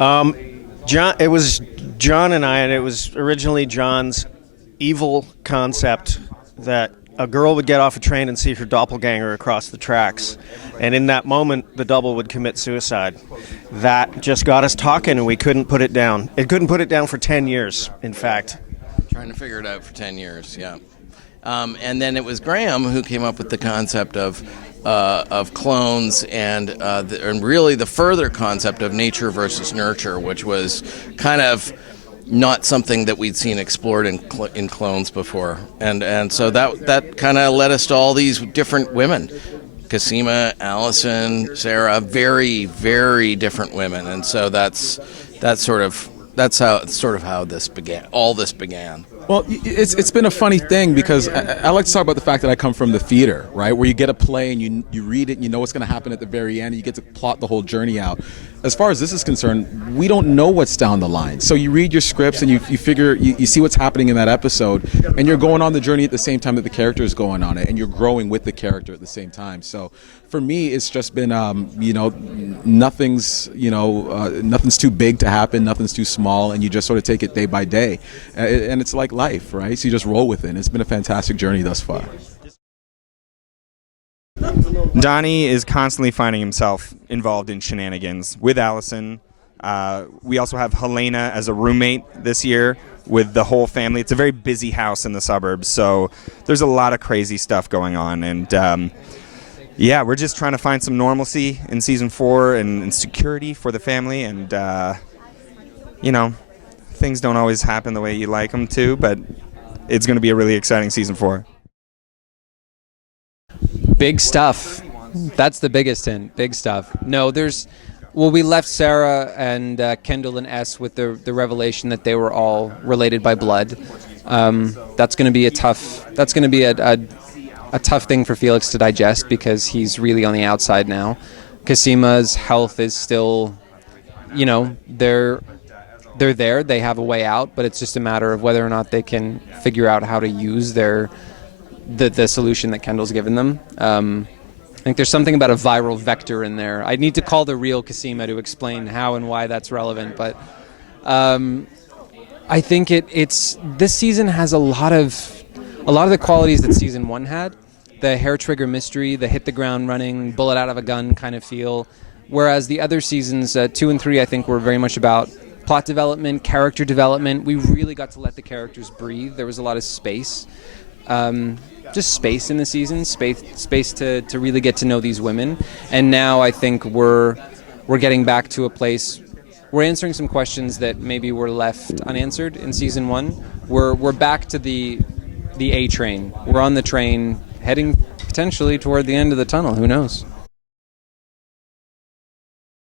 Um, John, it was John and I, and it was originally John's evil concept that a girl would get off a train and see her doppelganger across the tracks, and in that moment, the double would commit suicide. That just got us talking, and we couldn't put it down. It couldn't put it down for 10 years, in fact. Trying to figure it out for 10 years, yeah. And then it was Graham who came up with the concept of clones and really the further concept of nature versus nurture, which was kind of not something that we'd seen explored in clones before. And so that kind of led us to all these different women. Cosima, Allison, Sarah, very, very different women. And so that's how this began. All this began. Well, it's been a funny thing because I like to talk about the fact that I come from the theater, right? Where you get a play and you read it and you know what's going to happen at the very end and you get to plot the whole journey out. As far as this is concerned, we don't know what's down the line. So you read your scripts and you figure, you see what's happening in that episode and you're going on the journey at the same time that the character is going on it and you're growing with the character at the same time. So for me, it's just been, nothing's too big to happen, nothing's too small, and you just sort of take it day by day. And it's like life, right? So you just roll with it. It's been a fantastic journey thus far. Donnie is constantly finding himself involved in shenanigans with Allison. We also have Helena as a roommate this year with the whole family. It's a very busy house in the suburbs, so there's a lot of crazy stuff going on. And we're just trying to find some normalcy in season 4 and security for the family. And, things don't always happen the way you like them to, but it's going to be a really exciting season 4. Big stuff. That's the biggest hint. Big stuff. No, we left Sarah and Kendall and S with the revelation that they were all related by blood. That's going to be a tough thing for Felix to digest because he's really on the outside now. Cosima's health is still, they're there. They have a way out, but it's just a matter of whether or not they can figure out how to use the solution that Kendall's given them. I think there's something about a viral vector in there. I need to call the real Cosima to explain how and why that's relevant, but I think it's this season has a lot of the qualities that season 1 had. The hair trigger mystery, the hit the ground running, bullet out of a gun kind of feel, whereas the other seasons 2 and 3 I think were very much about plot development, character development. We really got to let the characters breathe. There was a lot of space. Just space in the season, space to really get to know these women. And now I think we're getting back to a place, we're answering some questions that maybe were left unanswered in season 1. We're back to the A train. We're on the train heading potentially toward the end of the tunnel. Who knows?